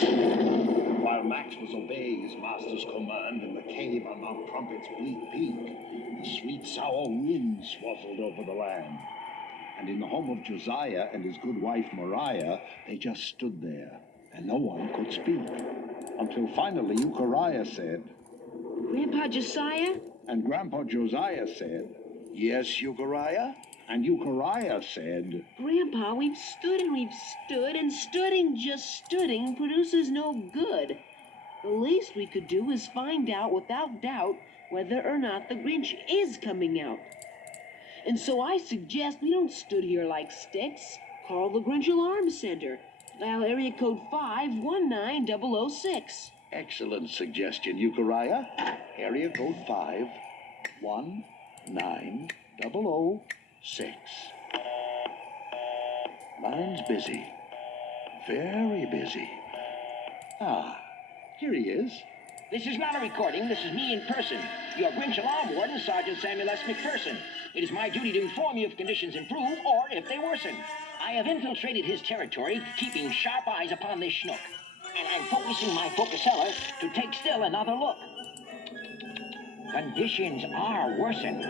While Max was obeying his master's command in the cave on Mount Trumpet's bleak peak, the sweet sour wind swazzled over the land. And in the home of Josiah and his good wife Mariah, they just stood there, and no one could speak. Until finally Euchariah said, Grandpa Josiah? and Grandpa Josiah said, yes, Euchariah? And Euchariah said, Grandpa, we've stood and we've stood, and stooding just stooding produces no good. The least we could do is find out without doubt whether or not the Grinch is coming out. And so I suggest we don't stood here like sticks. Call the Grinch Alarm Center. Dial area code 519006. excellent suggestion, Euchariah. Area code 519006. Line's busy. Very busy. Ah, here he is. This is not a recording. This is me in person. Your Grinch Alarm Warden, Sergeant Samuel S. McPherson. It is my duty to inform you if conditions improve or if they worsen. I have infiltrated his territory, keeping sharp eyes upon this schnook. And I'm focusing my focuseller to take still another look. Conditions are worsening.